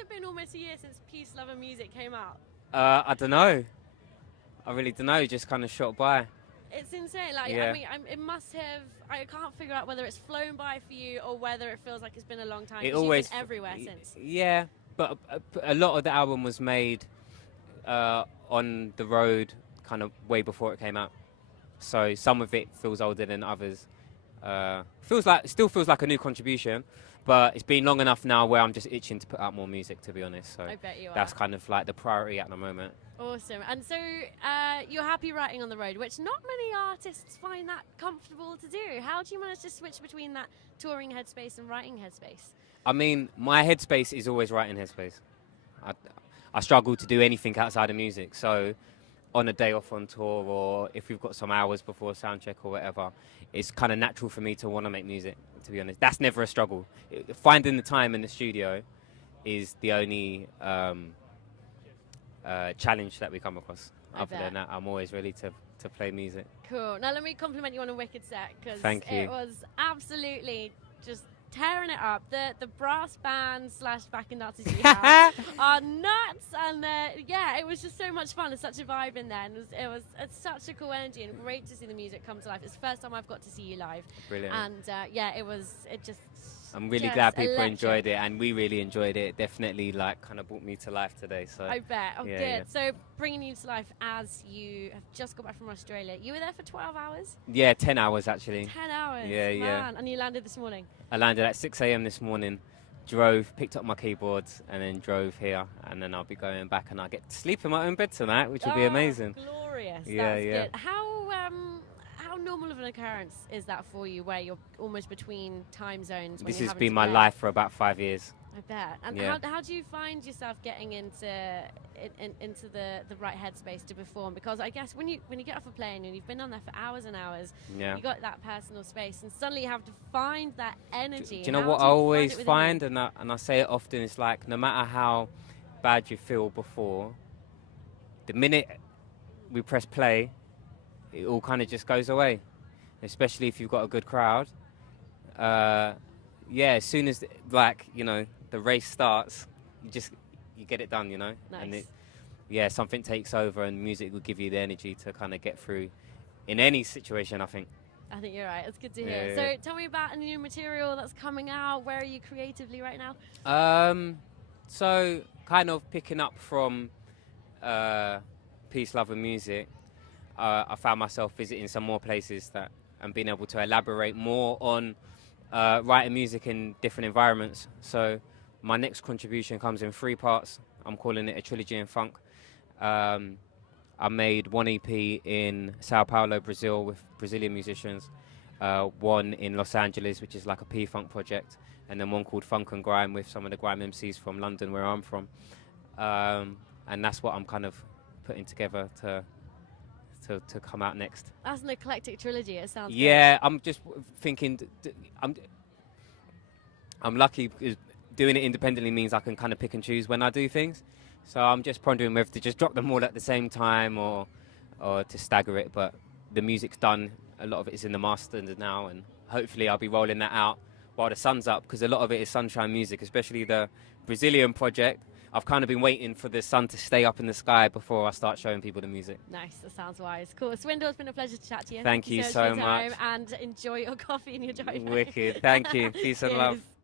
it been almost a year since Peace, Love and Music came out? I don't know. I really don't know. Just kind of shot by. It's insane. Like, Yeah. I mean, it must have. I can't figure out whether it's flown by for you or whether it feels like it's been a long time. It 'Cause always you've been everywhere since. Yeah, but a lot of the album was made on the road, kind of way before it came out. So some of it feels older than others. Still feels like a new contribution, but it's been long enough now where I'm just itching to put out more music, to be honest. So I bet you are. that's kind of like the priority at the moment. Awesome. And so you're happy writing on the road, which not many artists find that comfortable to do. How do you manage to switch between that touring headspace and writing headspace? I mean, my headspace is always writing headspace. I struggle to do anything outside of music. So on a day off on tour, or if we've got some hours before sound check or whatever, it's kind of natural for me to want to make music, to be honest. That's never a struggle. Finding the time in the studio is the only challenge that we come across. Other than that, I'm always ready to play music. Cool. Now let me compliment you on a wicked set, because it was absolutely just tearing it up. The brass band / backing dancers you have are nuts, and it was just so much fun. There's such a vibe in there, and it's such a cool energy, and great to see the music come to life. It's the first time I've got to see you live. Brilliant. And I'm really glad people enjoyed it, and we really enjoyed it. It definitely kind of brought me to life today. So I bet. Oh, yeah, good. yeah. So bringing you to life as you have just got back from Australia. You were there for 12 hours? Yeah, 10 hours actually. 10 hours. Yeah, man. yeah. And you landed this morning? I landed at 6 a.m. this morning, drove, picked up my keyboards, and then drove here. And then I'll be going back, and I'll get to sleep in my own bed tonight, which will be amazing. Glorious. Yeah, That's yeah. good. How normal of an occurrence is that for you, where you're almost between time zones? This has been my life for about 5 years. I bet. And Yeah. how do you find yourself getting into the right headspace to perform? Because I guess when you get off a plane and you've been on there for hours and hours, you got that personal space, and suddenly you have to find that energy. Do you know what I always find, and I say it often, it's like no matter how bad you feel before, the minute we press play, it all kind of just goes away, especially if you've got a good crowd. As soon as the race starts, you get it done, Nice. And something takes over, and music will give you the energy to kind of get through in any situation, I think. I think you're right. It's good to hear. Yeah. So tell me about a new material that's coming out. Where are you creatively right now? So kind of picking up from Peace, Love and Music, I found myself visiting some more places and being able to elaborate more on writing music in different environments. So my next contribution comes in 3 parts. I'm calling it a trilogy in funk. I made 1 EP in Sao Paulo, Brazil, with Brazilian musicians, 1 in Los Angeles, which is like a P-Funk project, and then 1 called Funk and Grime with some of the grime MCs from London, where I'm from. And that's what I'm kind of putting together to come out next. That's an eclectic trilogy. It sounds good. I'm just thinking, I'm lucky because doing it independently means I can kind of pick and choose when I do things. So I'm just pondering whether to just drop them all at the same time or to stagger it. But the music's done. A lot of it is in the master now, and hopefully I'll be rolling that out while the sun's up, because a lot of it is sunshine music, especially the Brazilian project. I've kind of been waiting for the sun to stay up in the sky before I start showing people the music. Nice, that sounds wise. Cool. Swindle, it's been a pleasure to chat to you. Thank you so much. And enjoy your coffee and your drive. Wicked. Thank you. Peace and love.